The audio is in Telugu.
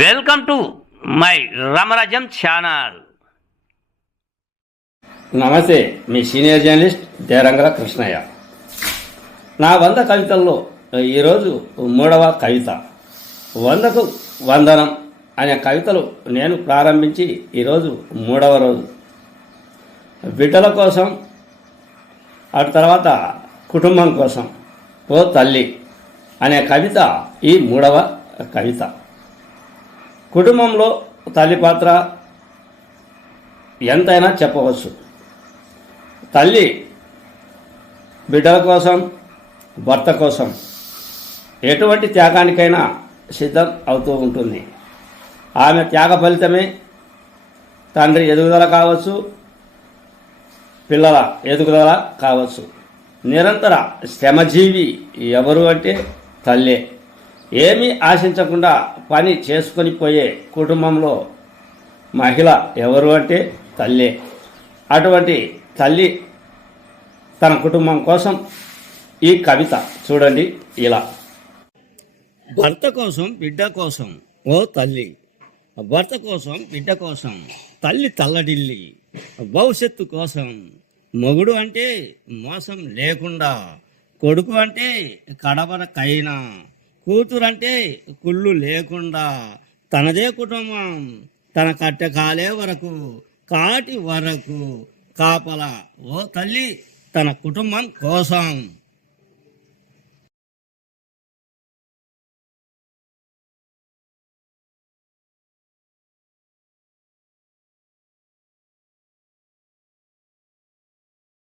Welcome to my Ramarajyam channel. నమస్తే, మీ సీనియర్ జర్నలిస్ట్ దేరంగల కృష్ణయ్య. నా 100 కవితల్లో ఈరోజు 3వ కవిత 100కు వందనం అనే కవితలు నేను ప్రారంభించి ఈరోజు 3వ రోజు. బిడ్డల కోసం, అటు తర్వాత కుటుంబం కోసం ఓ తల్లి అనే కవిత ఈ 3వ కవిత. కుటుంబంలో తల్లి పాత్ర ఎంతైనా చెప్పవచ్చు. తల్లి బిడ్డల కోసం, భర్త కోసం ఎటువంటి త్యాగానికైనా సిద్ధం అవుతూ ఉంటుంది. ఆమె త్యాగ ఫలితమే తండ్రి ఎదుగుదల కావచ్చు, పిల్లల ఎదుగుదల కావచ్చు. నిరంతర శ్రమజీవి ఎవరు అంటే తల్లే. ఏమీ ఆశించకుండా పని చేసుకొని పోయే కుటుంబంలో మహిళ ఎవరు అంటే తల్లే. అటువంటి తల్లి తన కుటుంబం కోసం ఈ కవిత చూడండి ఇలా. భర్త కోసం, బిడ్డ కోసం ఓ తల్లి, భర్త కోసం, బిడ్డ కోసం తల్లి తల్లడిల్లి, భవిష్యత్తు కోసం మొగుడు అంటే మోసం లేకుండా, కొడుకు అంటే కడవరకైనా, కూతురంటే కుళ్ళు లేకుండా, తనదే కుటుంబం తన కట్టె కాలే వరకు, కాటి వరకు కాపలా ఓ తల్లి తన కుటుంబం కోసం.